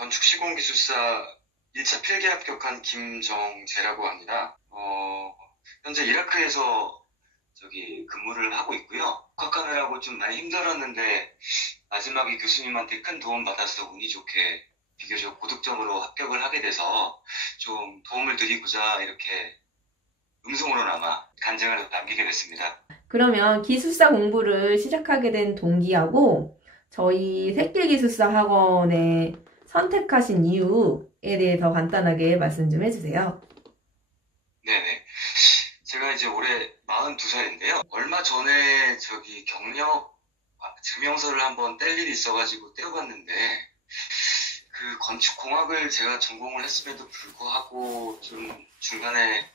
건축시공기술사 1차 필기 합격한 김정재라고 합니다. 현재 이라크에서 근무를 하고 있고요. 합격하느라고 좀 많이 힘들었는데 마지막에 교수님한테 큰 도움 받아서 운이 좋게 비교적 고득점으로 합격을 하게 돼서 좀 도움을 드리고자 이렇게 음성으로나마 간증을 남기게 됐습니다. 그러면 기술사 공부를 시작하게 된 동기하고 저희 새길기술사 학원에 선택하신 이유에 대해서 간단하게 말씀 좀 해주세요. 네네. 제가 이제 올해 42살인데요. 얼마 전에 경력 증명서를 한번 뗄 일이 있어가지고 떼어봤는데 그 건축공학을 제가 전공을 했음에도 불구하고 좀 중간에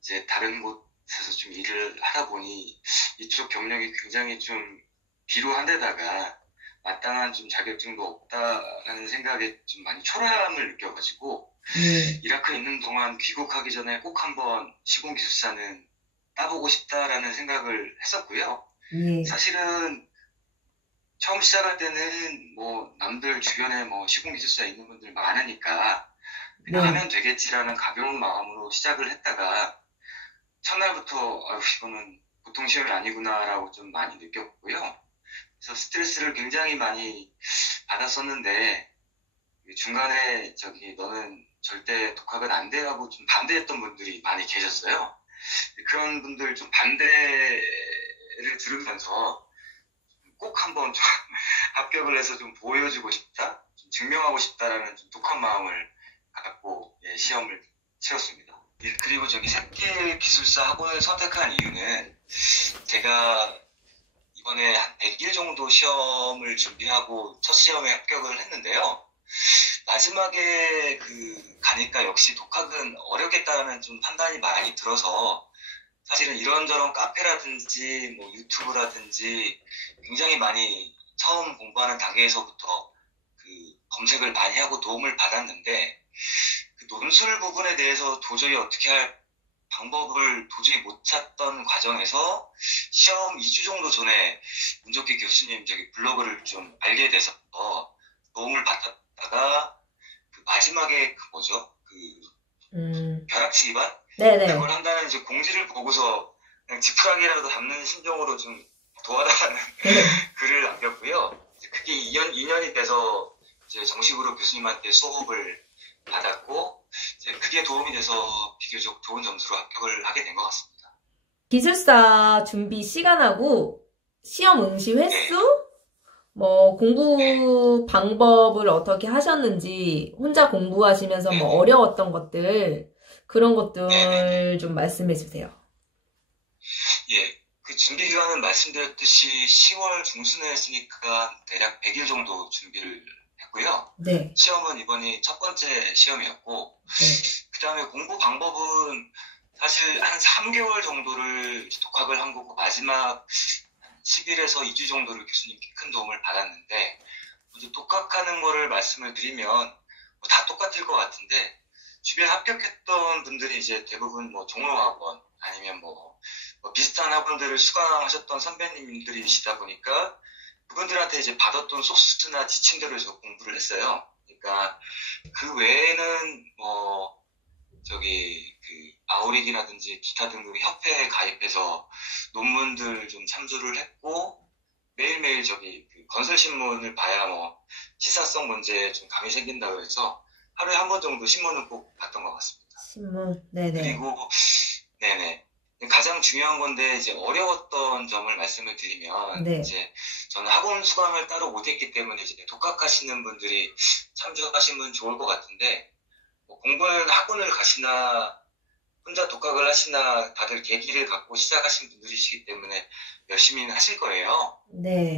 이제 다른 곳에서 좀 일을 하다 보니 이쪽 경력이 굉장히 좀 비루한데다가 마땅한 좀 자격증도 없다라는 생각에 좀 많이 초라함을 느껴가지고 이라크에 있는 동안 귀국하기 전에 꼭 한번 시공기술사는 따보고 싶다라는 생각을 했었고요. 사실은 처음 시작할 때는 뭐 남들 주변에 뭐 시공기술사 있는 분들 많으니까 그냥 하면 되겠지라는 가벼운 마음으로 시작을 했다가 첫날부터 이거는 보통 시험이 아니구나라고 좀 많이 느꼈고요. 그래서 스트레스를 굉장히 많이 받았었는데 중간에 너는 절대 독학은 안 돼 하고 좀 반대했던 분들이 많이 계셨어요. 그런 분들 좀 반대를 들으면서 꼭 한번 좀 합격을 해서 좀 보여주고 싶다, 좀 증명하고 싶다라는 좀 독한 마음을 갖고 시험을 치렀습니다. 그리고 새길기술사 학원을 선택한 이유는 제가 이번에 한 100일 정도 시험을 준비하고 첫 시험에 합격을 했는데요. 마지막에 가니까 역시 독학은 어렵겠다는 좀 판단이 많이 들어서 사실은 이런저런 카페라든지 뭐 유튜브라든지 굉장히 많이 처음 공부하는 단계에서부터 검색을 많이 하고 도움을 받았는데 논술 부분에 대해서 도저히 어떻게 할 방법을 도저히 못 찾던 과정에서 시험 2주 정도 전에 운 좋게 교수님 블로그를 좀 알게 돼서 도움을 받았다가 마지막에 벼락치기 기반? 그걸 한다는 공지를 보고서 그냥 지푸라기라도 담는 심정으로 좀 도와달라는 글을 남겼고요. 그게 2년이 돼서 이제 정식으로 교수님한테 수업을 받았고 그게 도움이 돼서 비교적 좋은 점수로 합격을 하게 된 것 같습니다. 기술사 준비 시간하고 시험 응시 횟수, 뭐 공부 방법을 어떻게 하셨는지, 혼자 공부하시면서 뭐 어려웠던 것들, 그런 것들 좀 말씀해 주세요. 예, 준비 기간은 말씀드렸듯이 10월 중순에 했으니까 대략 100일 정도 준비를 했고요. 시험은 이번이 첫 번째 시험이었고, 그 다음에 공부 방법은 사실 한 3개월 정도를 독학을 한 거고, 마지막 10일에서 2주 정도를 교수님께 큰 도움을 받았는데, 이제 독학하는 거를 말씀을 드리면 다 똑같을 것 같은데, 주변 합격했던 분들이 이제 대부분 뭐 종로학원 아니면 뭐 비슷한 학원들을 수강하셨던 선배님들이시다 보니까 그분들한테 이제 받았던 소스나 지침대로 공부를 했어요. 그러니까 그 외에는 뭐 아우릭이라든지 기타 등등 협회에 가입해서 논문들 좀 참조를 했고, 매일매일 건설신문을 봐야 뭐 시사성 문제에 좀 감이 생긴다고 해서 하루에 한 번 정도 신문을 꼭 봤던 것 같습니다. 신문, 그리고 가장 중요한 건데 이제 어려웠던 점을 말씀을 드리면 이제 저는 학원 수강을 따로 못했기 때문에 이제 독학하시는 분들이 참조하시면 좋을 것 같은데, 뭐 공부는 학원을 가시나 혼자 독학을 하시나 다들 계기를 갖고 시작하신 분들이시기 때문에 열심히 하실 거예요.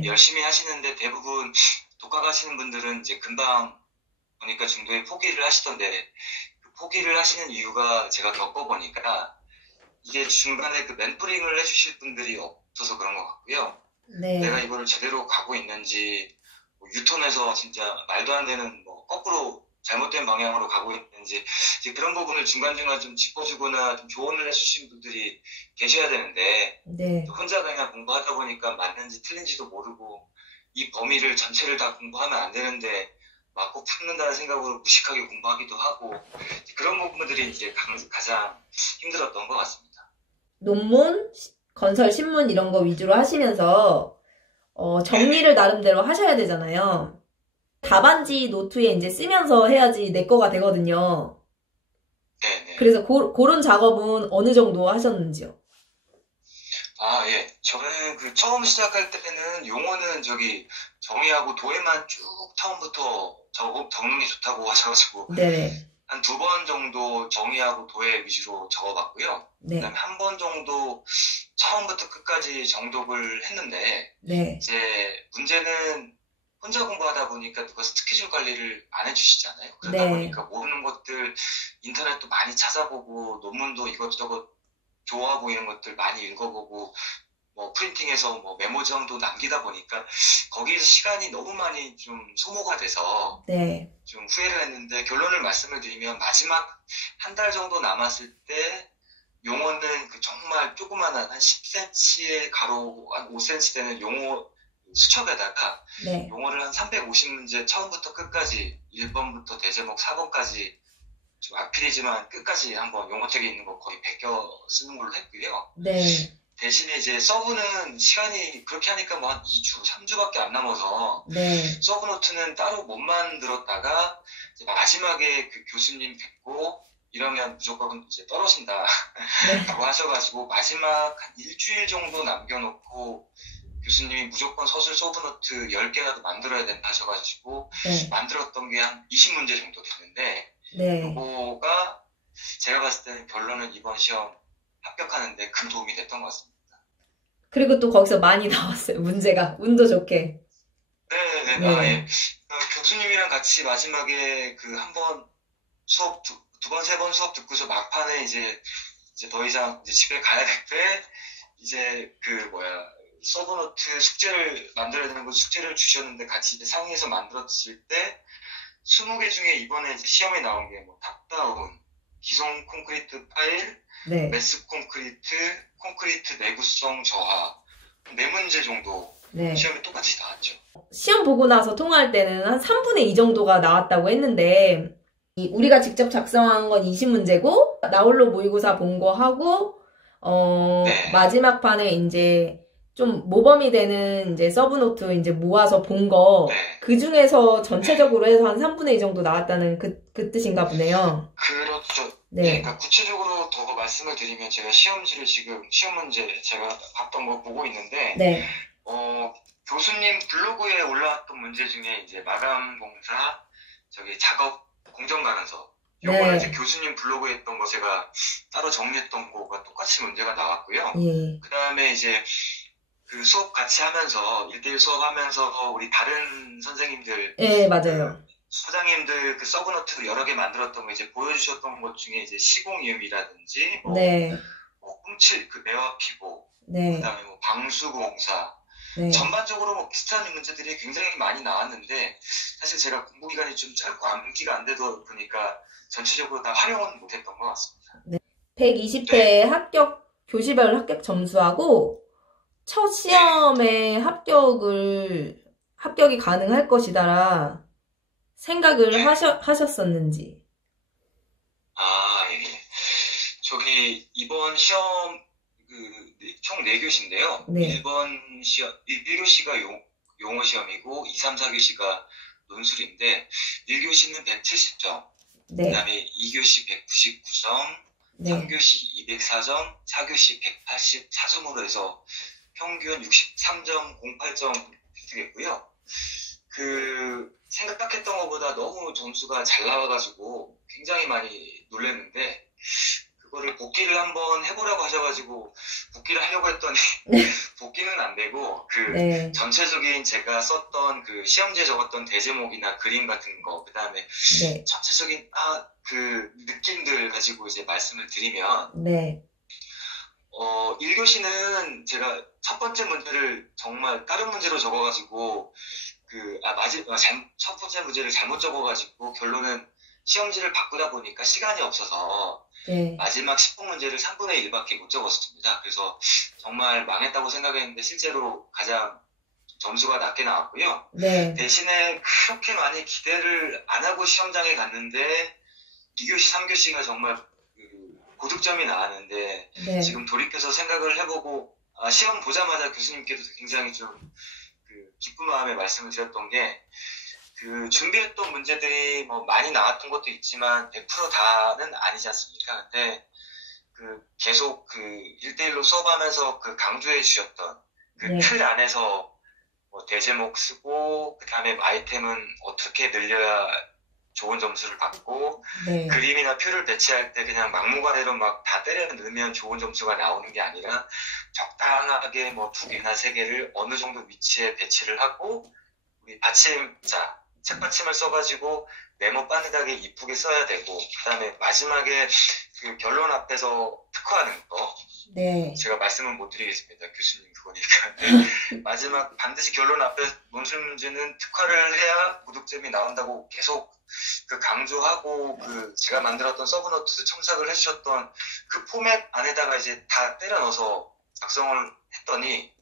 열심히 하시는데 대부분 독학하시는 분들은 이제 금방 보니까 중도에 포기를 하시던데, 그 포기를 하시는 이유가 제가 겪어보니까 이게 중간에 멘토링을 해주실 분들이 없어서 그런 것 같고요. 내가 이거를 제대로 가고 있는지, 뭐 유턴해서 진짜 말도 안 되는 거꾸로 잘못된 방향으로 가고 있는지, 이제 그런 부분을 중간중간 좀 짚어주거나 좀 조언을 해주신 분들이 계셔야 되는데, 혼자 그냥 공부하다 보니까 맞는지 틀린지도 모르고 이 범위를 전체를 다 공부하면 안 되는데 맞고 붙는다는 생각으로 무식하게 공부하기도 하고 그런 부분들이 이제 가장 힘들었던 것 같습니다. 논문, 건설 신문 이런 거 위주로 하시면서 정리를 나름대로 하셔야 되잖아요. 답안지 노트에 이제 쓰면서 해야지 내 거가 되거든요. 네네. 그래서 그런 작업은 어느 정도 하셨는지요? 아, 예. 저는 그 처음 시작할 때는 용어는 정의하고 도에만 쭉 처음부터 적는 게 좋다고 하셔가지고 네네. 한 2번 정도 정의하고 도에 위주로 적어봤고요. 네. 그다음에 1번 정도 처음부터 끝까지 정독을 했는데 네. 이제 문제는 혼자 공부하다 보니까 누가 스케줄 관리를 안 해주시잖아요. 그러다 네. 보니까 모르는 것들 인터넷도 많이 찾아보고 논문도 이것저것 좋아 보이는 것들 많이 읽어보고 뭐 프린팅해서 뭐 메모장도 남기다 보니까 거기에서 시간이 너무 많이 좀 소모가 돼서 네. 좀 후회를 했는데 결론을 말씀을 드리면 마지막 한 달 정도 남았을 때 용어는 그 정말 조그만한 한 10cm의 가로 한 5cm 되는 용어 수첩에다가 네. 용어를 한 350문제 처음부터 끝까지 1번부터 대제목 4번까지 좀 악필이지만 끝까지 한번 용어책에 있는 거 거의 베껴 쓰는 걸로 했고요. 네. 대신에 이제 서브는 시간이 그렇게 하니까 뭐 한 2주, 3주밖에 안 남아서 네. 서브 노트는 따로 못 만들었다가 이제 마지막에 그 교수님 뵙고 이러면 무조건 이제 떨어진다 네. 라고 하셔가지고 마지막 한 일주일 정도 남겨놓고 교수님이 무조건 서술 서브노트 10개라도 만들어야 된다 하셔가지고 네. 만들었던 게 한 20문제 정도 되는데 네. 요거가 제가 봤을 때는 결론은 이번 시험 합격하는데 큰 도움이 됐던 것 같습니다. 그리고 또 거기서 많이 나왔어요. 문제가. 운도 좋게. 네네네. 네. 아, 예. 교수님이랑 같이 마지막에 그 한 번 수업 두 번, 세 번 수업 듣고서 막판에 이제 더 이상 이제 집에 가야 될 때 이제 서브노트 숙제를 만들어야 되는 거 숙제를 주셨는데 같이 이제 상의해서 만들었을 때 20개 중에 이번에 이제 시험에 나온 게 뭐 탑다운, 기성 콘크리트 파일, 네. 매스 콘크리트 내구성 저하 4문제 정도 네. 시험에 똑같이 나왔죠. 시험 보고 나서 통화할 때는 한 3분의 2 정도가 나왔다고 했는데, 우리가 직접 작성한 건 20문제고, 나홀로 모의고사 본 거 하고, 네. 마지막 판에 이제 좀 모범이 되는 이제 서브노트 이제 모아서 본 거, 네. 그 중에서 전체적으로 해서 한 3분의 2 정도 나왔다는 그 뜻인가 보네요. 그렇죠. 네. 네, 그러니까 구체적으로 더 말씀을 드리면 제가 시험지를 지금 시험 문제 제가 봤던 거 보고 있는데, 네. 교수님 블로그에 올라왔던 문제 중에 이제 마감 공사, 작업 공정관원서, 요거는 네. 이제 교수님 블로그에 했던 거 제가 따로 정리했던 거가 똑같이 문제가 나왔고요. 예. 그 다음에 이제 그 수업 같이 하면서, 1대1 수업하면서 우리 다른 선생님들, 예, 맞아요. 소장님들 그 서브노트 여러 개 만들었던 거 이제 보여주셨던 것 중에 이제 시공이음이라든지, 네. 그 매화 피고, 네. 그 다음에 뭐 방수공사, 네. 전반적으로 뭐 비슷한 문제들이 굉장히 많이 나왔는데 사실 제가 공부 기간이 좀 짧고 암기가 안 되다 보니까 전체적으로 다 활용은 못했던 것 같습니다. 네. 120회 교시별 합격 점수하고 첫 시험에 합격이 가능할 것이다라 생각을 하셨었는지. 아, 예. 이번 시험 총 4교시인데요. 네. 1교시가 용어 시험이고 2, 3, 4교시가 논술인데 1교시는 170점, 네. 그 다음에 2교시 199점, 네. 3교시 204점, 4교시 184점으로 해서 평균 63.08점 획득했고요. 생각했던 것보다 너무 점수가 잘 나와가지고 굉장히 많이 놀랐는데 그거를 복기를 한번 해보라고 하셔가지고 복기를 하려고 했더니 복기는 안 되고 네. 전체적인 제가 썼던 그 시험지에 적었던 대제목이나 그림 같은 거, 그 다음에 네. 전체적인 그 느낌들 가지고 이제 말씀을 드리면 네. 1교시는 제가 첫 번째 문제를 정말 다른 문제로 적어가지고 첫 번째 문제를 잘못 적어가지고 결론은 시험지를 바꾸다 보니까 시간이 없어서 네. 마지막 10분 문제를 3분의 1밖에 못 적었습니다. 그래서 정말 망했다고 생각했는데 실제로 가장 점수가 낮게 나왔고요. 네, 대신에 그렇게 많이 기대를 안 하고 시험장에 갔는데 2교시, 3교시가 정말 고득점이 나왔는데 네, 지금 돌이켜서 생각을 해보고 시험 보자마자 교수님께도 굉장히 좀 기쁜 마음에 말씀을 드렸던 게 준비했던 문제들이 뭐 많이 나왔던 것도 있지만 100% 다는 아니지 않습니까? 근데 계속 1대1로 수업하면서 강조해 주셨던 네, 틀 안에서 뭐 대제목 쓰고 그다음에 아이템은 어떻게 늘려야 좋은 점수를 받고 네, 그림이나 표를 배치할 때 그냥 막무가내로 막 다 때려 넣으면 좋은 점수가 나오는 게 아니라 적당하게 뭐 2개나 3개를 어느 정도 위치에 배치를 하고 우리 받침자, 책받침을 써가지고 네모 바느하게 이쁘게 써야 되고 그다음에 마지막에 결론 앞에서 특화하는 거 네, 제가 말씀은 못 드리겠습니다. 교수님 그거니까. 네. 마지막 반드시 결론 앞에 논술 문제는 특화를 해야 고득점이 나온다고 계속 강조하고 제가 만들었던 서브노트 첨삭을 해주셨던 포맷 안에다가 이제 다 때려 넣어서 작성을 했더니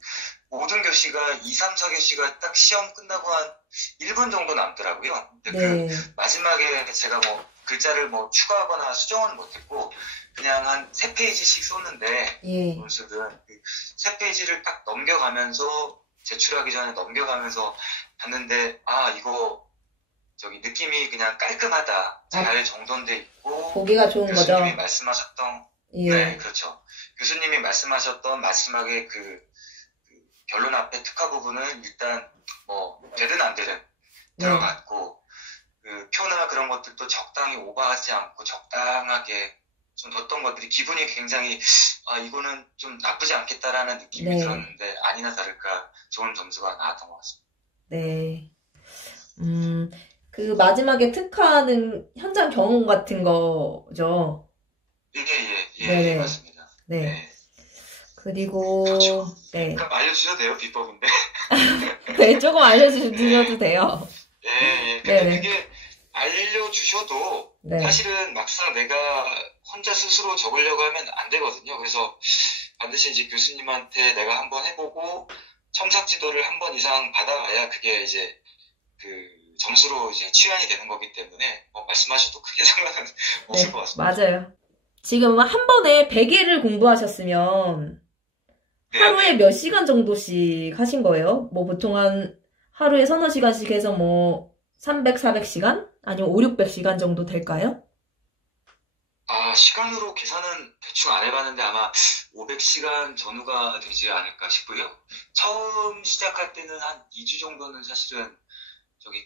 모든 교시가 2, 3, 4교시가 딱 시험 끝나고 한 1분 정도 남더라고요. 근데 네, 마지막에 제가 뭐 글자를 뭐 추가하거나 수정은 못했고 그냥 한 3페이지씩 썼는데 예, 논술은 3페이지를 딱 넘겨가면서 제출하기 전에 넘겨가면서 봤는데 이거 느낌이 그냥 깔끔하다. 잘 정돈돼 있고 보기가 좋은 거죠? 교수님이 말씀하셨던 예, 네, 그렇죠. 교수님이 말씀하셨던 마지막에 결론 앞에 특화 부분은 일단 뭐 되든 안 되든 네, 들어갔고 표나 그런 것들도 적당히 오버하지 않고 적당하게 좀 넣었던 것들이 기분이 굉장히 이거는 좀 나쁘지 않겠다라는 느낌이 네, 들었는데 아니나 다를까 좋은 점수가 나왔던 것 같습니다. 네. 마지막에 특화는 현장 경험 같은 거죠? 예, 네네, 맞습니다. 네. 네, 그리고, 그렇죠. 네. 그럼 알려주셔도 돼요, 비법인데. 네, 조금 네, 알려주셔도 돼요. 근데 네네, 그게 알려주셔도 네, 사실은 막상 내가 혼자 스스로 적으려고 하면 안 되거든요. 그래서 반드시 이제 교수님한테 내가 한번 해보고 첨삭 지도를 한 번 이상 받아가야 그게 이제 점수로 이제 치환이 되는 거기 때문에 뭐 말씀하셔도 크게 상관은 없을 것 네, 같습니다. 맞아요. 지금 한 번에 100일을 공부하셨으면 하루에 네네. 몇 시간 정도씩 하신 거예요? 뭐 보통 하루에 서너 시간씩 해서 뭐 300, 400시간? 아니면 5, 600시간 정도 될까요? 시간으로 계산은 대충 안 해봤는데 아마 500시간 전후가 되지 않을까 싶고요. 처음 시작할 때는 한 2주 정도는 사실은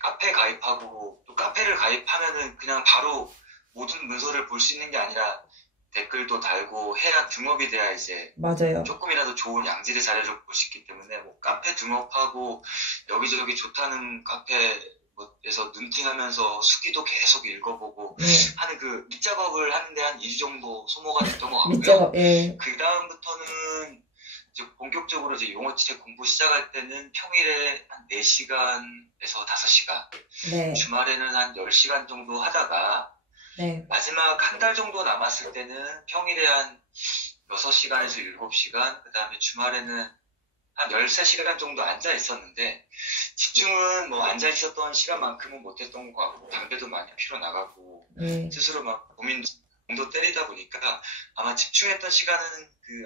카페 가입하고 또 카페를 가입하면은 그냥 바로 모든 문서를 볼 수 있는 게 아니라 댓글도 달고 해야 등업이 돼야 이제 맞아요. 조금이라도 좋은 양질의 자료를 볼 수 있기 때문에 뭐 카페 등업하고 여기저기 좋다는 카페에서 눈팅하면서 수기도 계속 읽어보고 네. 하는 밑작업을 하는데 한 2주 정도 소모가 됐던 것 같고요. 밑작업, 예. 그 다음부터는 이제 본격적으로 이제 용어책 공부 시작할 때는 평일에 한 4시간에서 5시간, 네. 주말에는 한 10시간 정도 하다가 네. 마지막 한 달 정도 남았을 때는 평일에 한 6시간에서 7시간, 그 다음에 주말에는 한 13시간 정도 앉아 있었는데 집중은 뭐 앉아 있었던 시간만큼은 못했던 것 같고 담배도 많이 피러 나가고 네. 스스로 막 고민도 때리다 보니까 아마 집중했던 시간은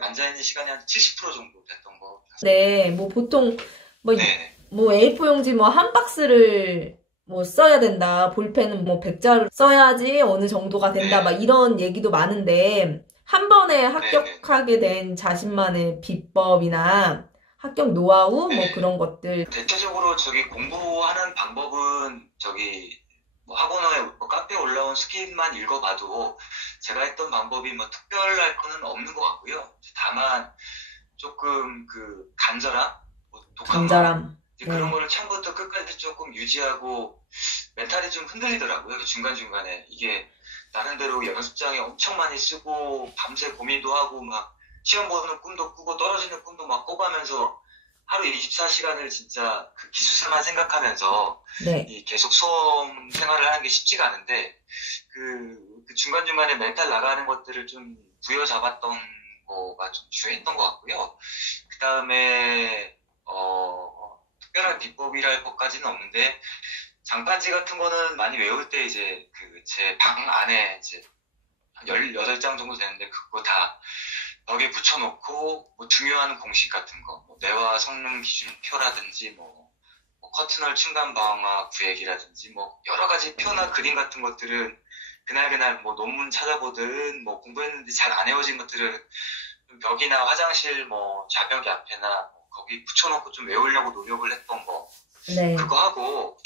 앉아 있는 시간이 한 70% 정도 됐던 것 같습니다. 네, 뭐 보통 뭐, 네, 뭐 A4 용지 뭐 한 박스를 뭐 써야 된다. 볼펜은 뭐 100자루 써야지 어느 정도가 된다. 막 네, 이런 얘기도 많은데 한 번에 네, 네, 합격하게 된 자신만의 비법이나 합격 노하우 뭐 네. 그런 것들. 대체적으로 공부하는 방법은 뭐 학원에 뭐 카페에 올라온 스킬만 읽어봐도 제가 했던 방법이 뭐 특별할 거는 없는 것 같고요. 다만 조금 간절함, 뭐 독한 마음 간절함. 이제 그런 네. 거를 처음부터 끝까지 조금 유지하고 멘탈이 좀 흔들리더라고요. 중간중간에 이게 나름대로 연습장에 엄청 많이 쓰고 밤새 고민도 하고 막 시험 보는 꿈도 꾸고 떨어지는 꿈도 막 꿔가면서 하루 24시간을 진짜 기숙사만 생각하면서 네. 이 계속 수험 생활을 하는 게 쉽지가 않은데 그 중간중간에 멘탈 나가는 것들을 좀 부여잡았던 거가 좀 중요했던 것 같고요. 그 다음에 특별한 비법이랄 것까지는 없는데, 장판지 같은 거는 많이 외울 때 이제 그 제 방 안에 이제 한 18장 정도 되는데 그거 다 벽에 붙여놓고 뭐 중요한 공식 같은 거, 뭐 내화 성능 기준표라든지 뭐 커트널 층간 방화 구획이라든지 뭐 여러 가지 표나 그림 같은 것들은 그날 뭐 논문 찾아보든 뭐 공부했는데 잘 안 외워진 것들은 벽이나 화장실 뭐 좌벽 앞에나 뭐 거기 붙여놓고 좀 외우려고 노력을 했던 거 네. 그거 하고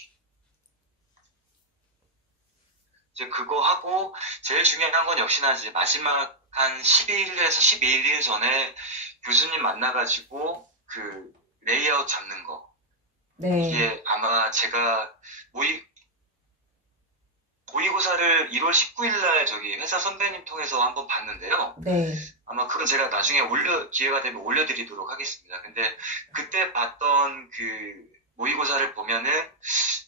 이제 그거 하고 제일 중요한 건 역시나 이제 마지막 한 11일에서 12일 전에 교수님 만나가지고 그 레이아웃 잡는 거. 네. 이게 아마 제가 모의고사를 1월 19일 날 저기 회사 선배님 통해서 한번 봤는데요. 네. 아마 그건 제가 나중에 기회가 되면 올려드리도록 하겠습니다. 근데 그때 봤던 그 모의고사를 보면은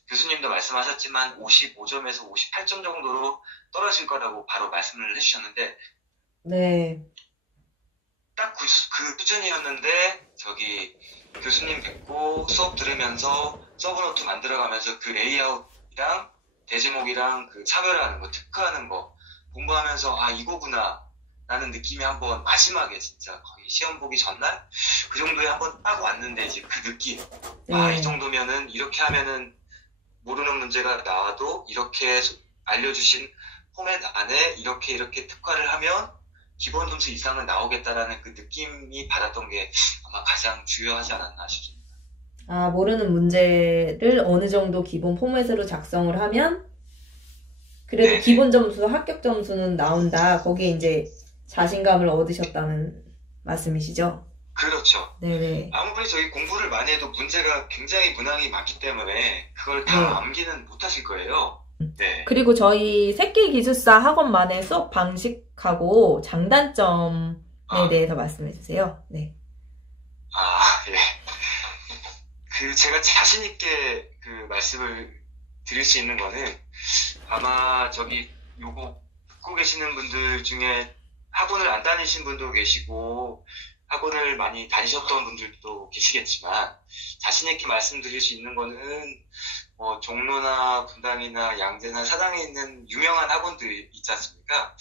교수님도 말씀하셨지만 55점에서 58점 정도로 떨어질 거라고 바로 말씀을 해주셨는데 네. 딱 그 수준이었는데 저기 교수님 뵙고 수업 들으면서 서브노트 만들어가면서 그 레이아웃이랑 대제목이랑 그 차별화하는 거, 특화하는 거 공부하면서 아 이거구나 라는 느낌이 한번 마지막에 진짜 거의 시험 보기 전날 그 정도에 한번 딱 왔는데 이제 그 느낌 아 이 네. 정도면은 이렇게 하면은 모르는 문제가 나와도 이렇게 알려주신 포맷 안에 이렇게 특화를 하면 기본 점수 이상은 나오겠다라는 그 느낌이 받았던 게 아마 가장 중요하지 않았나 싶습니다. 아, 모르는 문제를 어느 정도 기본 포맷으로 작성을 하면 그래도 네네. 기본 점수, 합격 점수는 나온다. 거기에 이제 자신감을 얻으셨다는 말씀이시죠? 그렇죠. 네네. 아무리 저희 공부를 많이 해도 문제가 굉장히 문항이 많기 때문에 그걸 다 네. 암기는 못하실 거예요. 네. 그리고 저희 새끼 기술사 학원만의 수업 방식하고 장단점에 대해서 말씀해 주세요. 네. 아, 예. 그 제가 자신 있게 그 말씀을 드릴 수 있는 거는 아마 저기 요거 듣고 계시는 분들 중에 학원을 안 다니신 분도 계시고 학원을 많이 다니셨던 분들도 계시겠지만 자신 있게 말씀드릴 수 있는 거는 종로나 분당이나 양재나 사당에 있는 유명한 학원들 있지 않습니까?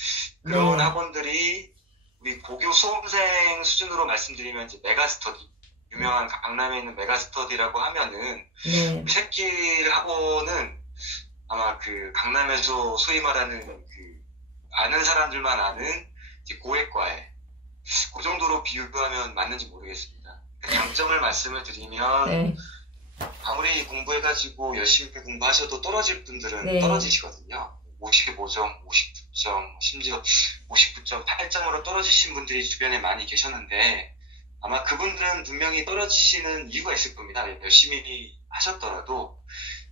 그런 네. 학원들이 우리 고교 수험생 수준으로 말씀드리면 이제 메가스터디 유명한 강남에 있는 메가스터디라고 하면은 네. 새끼 학원은 아마 그 강남에서 소위 말하는 그 아는 사람들만 아는 이제 고액과에 그 정도로 비교하면 맞는지 모르겠습니다. 장점을 말씀을 드리면 네. 아무리 공부해가지고 열심히 공부하셔도 떨어질 분들은 네. 떨어지시거든요. 55점, 59점, 심지어 59.8점으로 떨어지신 분들이 주변에 많이 계셨는데 아마 그분들은 분명히 떨어지시는 이유가 있을 겁니다. 열심히 하셨더라도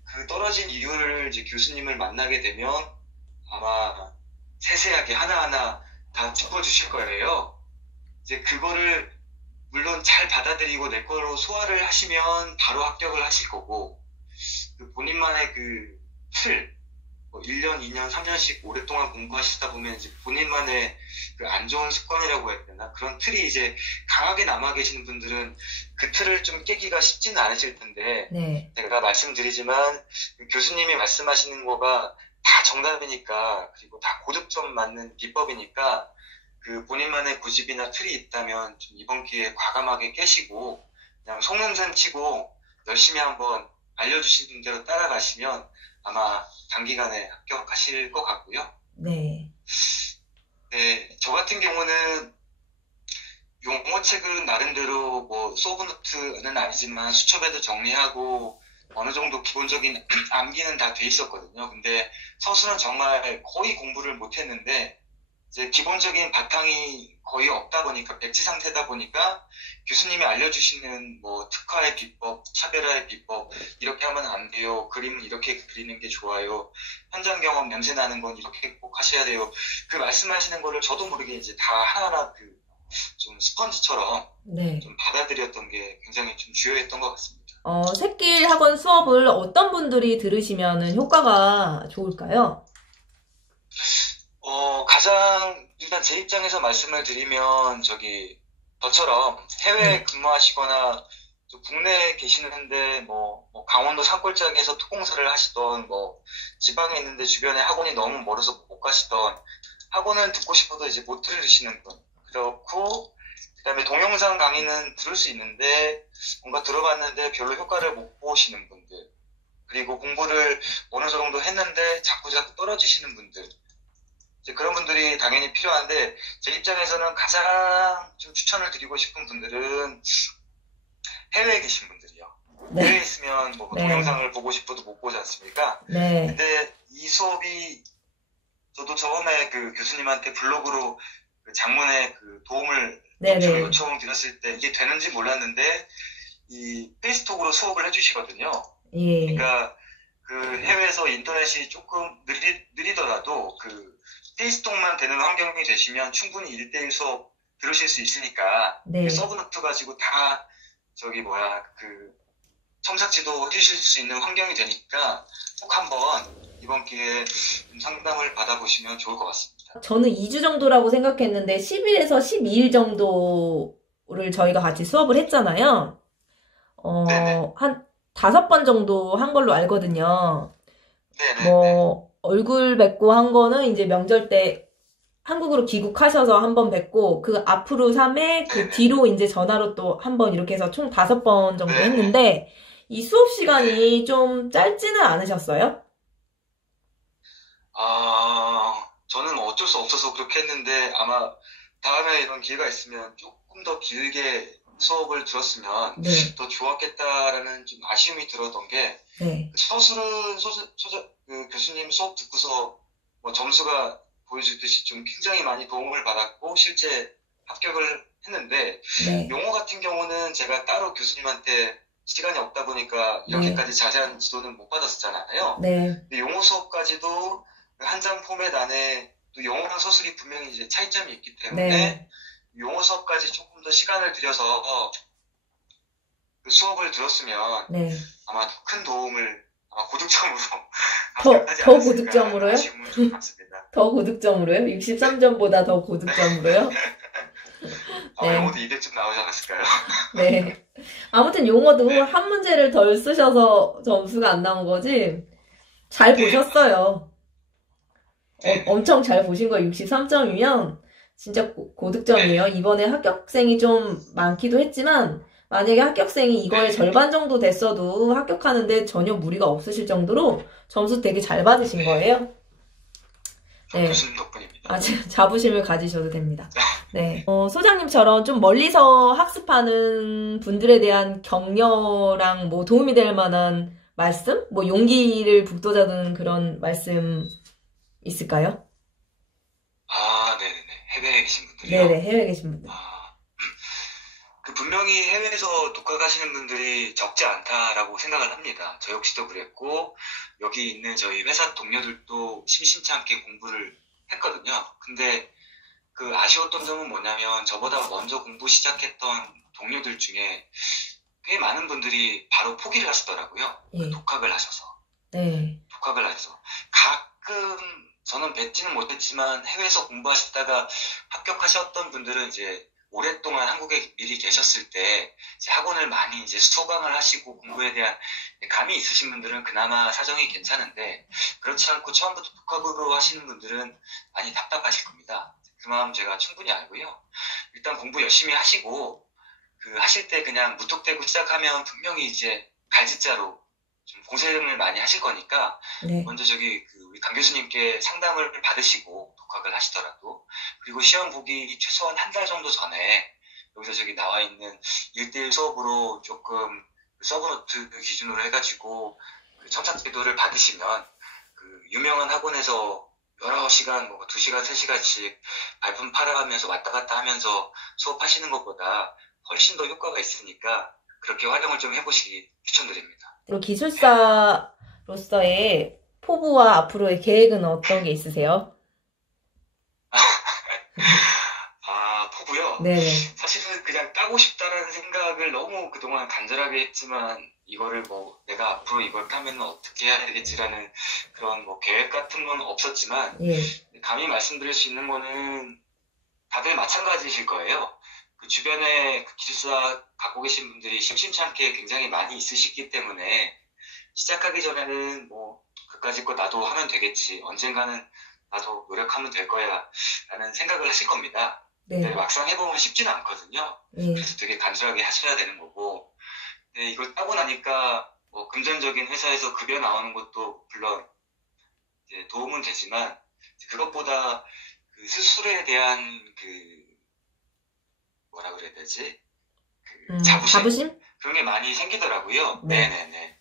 그 떨어진 이유를 이제 교수님을 만나게 되면 아마 세세하게 하나하나 다 짚어주실 거예요. 이제 그거를 물론 잘 받아들이고 내 걸로 소화를 하시면 바로 합격을 하실 거고 그 본인만의 그 틀, 1년, 2년, 3년씩 오랫동안 공부하시다 보면 이제 본인만의 그 안 좋은 습관이라고 해야 되나? 그런 틀이 이제 강하게 남아 계시는 분들은 그 틀을 좀 깨기가 쉽지는 않으실 텐데 네. 제가 말씀드리지만 교수님이 말씀하시는 거가 다 정답이니까 그리고 다 고득점 맞는 비법이니까 그 본인만의 고집이나 틀이 있다면 좀 이번 기회에 과감하게 깨시고 그냥 속는셈 치고 열심히 한번 알려주신 대로 따라가시면 아마 단기간에 합격하실 것 같고요. 네. 네, 저 같은 경우는 용어책은 나름대로 뭐 소브노트는 아니지만 수첩에도 정리하고 어느 정도 기본적인 암기는 다 돼 있었거든요. 근데 서술은 정말 거의 공부를 못했는데 이제 기본적인 바탕이 거의 없다 보니까 백지 상태다 보니까 교수님이 알려주시는 뭐 특화의 비법, 차별화의 비법 이렇게 하면 안 돼요. 그림은 이렇게 그리는 게 좋아요. 현장 경험 냄새 나는 건 이렇게 꼭 하셔야 돼요. 그 말씀하시는 거를 저도 모르게 이제 다 하나하나 그 좀 스펀지처럼 네. 좀 받아들였던 게 굉장히 좀 주요했던 것 같습니다. 새길 학원 수업을 어떤 분들이 들으시면 효과가 좋을까요? 가장 일단 제 입장에서 말씀을 드리면 저처럼 해외에 근무하시거나 또 국내에 계시는데 뭐 강원도 산골짜기에서 토공사를 하시던 뭐 지방에 있는데 주변에 학원이 너무 멀어서 못 가시던 학원을 듣고 싶어도 이제 못 들으시는 분 그렇고 그다음에 동영상 강의는 들을 수 있는데 뭔가 들어봤는데 별로 효과를 못 보시는 분들 그리고 공부를 어느 정도 했는데 자꾸 떨어지시는 분들 이제 그런 분들이 당연히 필요한데 제 입장에서는 가장 좀 추천을 드리고 싶은 분들은 해외에 계신 분들이요. 네. 해외에 있으면 뭐 네. 동영상을 보고 싶어도 못 보지 않습니까? 네. 근데 이 수업이 저도 처음에 그 교수님한테 블로그로 그 장문의 그 도움을 네네. 요청을 드렸을 때 이게 되는지 몰랐는데 이 페이스톡으로 수업을 해주시거든요. 예. 그러니까 그 해외에서 인터넷이 조금 느리더라도 그 페이스톡만 되는 환경이 되시면 충분히 1대1 수업 들으실 수 있으니까 네. 그 서브노트 가지고 다 그 첨삭지도 해주실 수 있는 환경이 되니까 꼭 한번 이번 기회에 좀 상담을 받아보시면 좋을 것 같습니다. 저는 2주 정도라고 생각했는데 10일에서 12일 정도를 저희가 같이 수업을 했잖아요. 한 5번 정도 한 걸로 알거든요. 네네. 뭐 얼굴 뵙고 한 거는 이제 명절 때 한국으로 귀국하셔서 한 번 뵙고 그 앞으로 3회 그 네네. 뒤로 이제 전화로 또 한 번 이렇게 해서 총 5번 정도 네네. 했는데 이 수업 시간이 좀 짧지는 않으셨어요? 저는 어쩔 수 없어서 그렇게 했는데 아마 다음에 이런 기회가 있으면 조금 더 길게 수업을 들었으면 네. 더 좋았겠다라는 좀 아쉬움이 들었던 게 네. 서술은 그 교수님 수업 듣고서 뭐 점수가 보여주듯이 좀 굉장히 많이 도움을 받았고 실제 합격을 했는데 네. 용어 같은 경우는 제가 따로 교수님한테 시간이 없다 보니까 이렇게까지 자세한 지도는 못 받았었잖아요. 네. 근데 용어 수업까지도 한 장 포맷 안에 또 영어랑 서술이 분명히 이제 차이점이 있기 때문에 네. 용어 수업까지 조금 더 시간을 들여서 그 수업을 들었으면 네. 아마 더 큰 도움을 아마 고득점으로 더 합격하지 않았을까 고득점으로요? 아쉬움은 좀 남습니다. 더 고득점으로요? 63점보다 더 고득점으로요? 아마 네. 영어도 200점 나오지 않았을까요? 네. 아무튼 용어도 네. 한 문제를 덜 쓰셔서 점수가 안 나온 거지. 잘 보셨어요. 엄청 잘 보신 거예요. 63점이면 진짜 고득점이에요. 이번에 합격생이 좀 많기도 했지만 만약에 합격생이 이거의 절반 정도 됐어도 합격하는데 전혀 무리가 없으실 정도로 점수 되게 잘 받으신 거예요. 네. 교수님 덕분입니다. 자부심을 가지셔도 됩니다. 네. 소장님처럼 좀 멀리서 학습하는 분들에 대한 격려랑 뭐 도움이 될 만한 말씀? 뭐 용기를 북돋아주는 그런 말씀 있을까요? 네네네. 해외에 계신 분들이요? 네네, 해외에 계신 분들. 분명히 해외에서 독학하시는 분들이 적지 않다라고 생각을 합니다. 저 역시도 그랬고, 여기 있는 저희 회사 동료들도 심심치 않게 공부를 했거든요. 근데 그 아쉬웠던 점은 뭐냐면 저보다 먼저 공부 시작했던 동료들 중에 꽤 많은 분들이 바로 포기를 하시더라고요. 예. 독학을 하셔서. 네. 독학을 해서. 가끔 저는 뵙지는 못했지만 해외에서 공부하시다가 합격하셨던 분들은 이제 오랫동안 한국에 미리 계셨을 때 이제 학원을 많이 이제 수강을 하시고 공부에 대한 감이 있으신 분들은 그나마 사정이 괜찮은데 그렇지 않고 처음부터 독학으로 하시는 분들은 많이 답답하실 겁니다. 그 마음 제가 충분히 알고요. 일단 공부 열심히 하시고 그 하실 때 그냥 무턱대고 시작하면 분명히 이제 갈짓자로 좀 고생을 많이 하실 거니까 네. 먼저 우리 강 교수님께 상담을 받으시고 독학을 하시더라도 그리고 시험 보기 최소한 한 달 정도 전에 여기서 나와 있는 1대1 수업으로 조금 서브노트 기준으로 해가지고 그 첨삭제도를 받으시면 그 유명한 학원에서 여러 시간, 2시간, 3시간씩 발품 팔아가면서 왔다 갔다 하면서 수업하시는 것보다 훨씬 더 효과가 있으니까 그렇게 활용을 좀 해보시기 추천드립니다. 그리고 기술사로서의 포부와 앞으로의 계획은 어떤 게 있으세요? 포부요? 네. 사실은 그냥 따고 싶다는 생각을 너무 그동안 간절하게 했지만 이거를 내가 앞으로 이걸 타면 어떻게 해야 되겠지라는 그런 계획 같은 건 없었지만 예. 감히 말씀드릴 수 있는 거는 다들 마찬가지실 거예요. 그 주변에 그 기술사 갖고 계신 분들이 심심찮게 굉장히 많이 있으시기 때문에 시작하기 전에는 뭐 그까짓 거 나도 하면 되겠지. 언젠가는 나도 노력하면 될 거야. 라는 생각을 하실 겁니다. 근데 네. 막상 해보면 쉽지는 않거든요. 네. 그래서 되게 간절하게 하셔야 되는 거고. 근데 이걸 따고 나니까 뭐 금전적인 회사에서 급여 나오는 것도 물론 이제 도움은 되지만 그것보다 그 수술에 대한 그 뭐라 그래야 되지? 그 자부심? 자부심? 그런 게 많이 생기더라고요. 네. 네네네.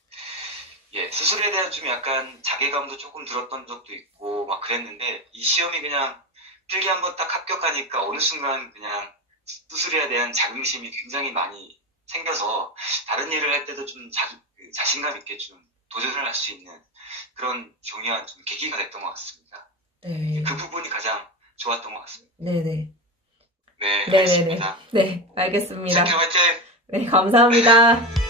예, 수술에 대한 좀 약간 자괴감도 조금 들었던 적도 있고 막 그랬는데 이 시험이 그냥 필기 한번 딱 합격하니까 어느 순간 그냥 수술에 대한 자긍심이 굉장히 많이 생겨서 다른 일을 할 때도 좀 자신감 있게 좀 도전을 할 수 있는 그런 중요한 좀 계기가 됐던 것 같습니다. 네. 그 부분이 가장 좋았던 것 같습니다. 네네. 네, 네네네. 알겠습니다. 네, 알겠습니다. 생태 화이팅! 네, 감사합니다.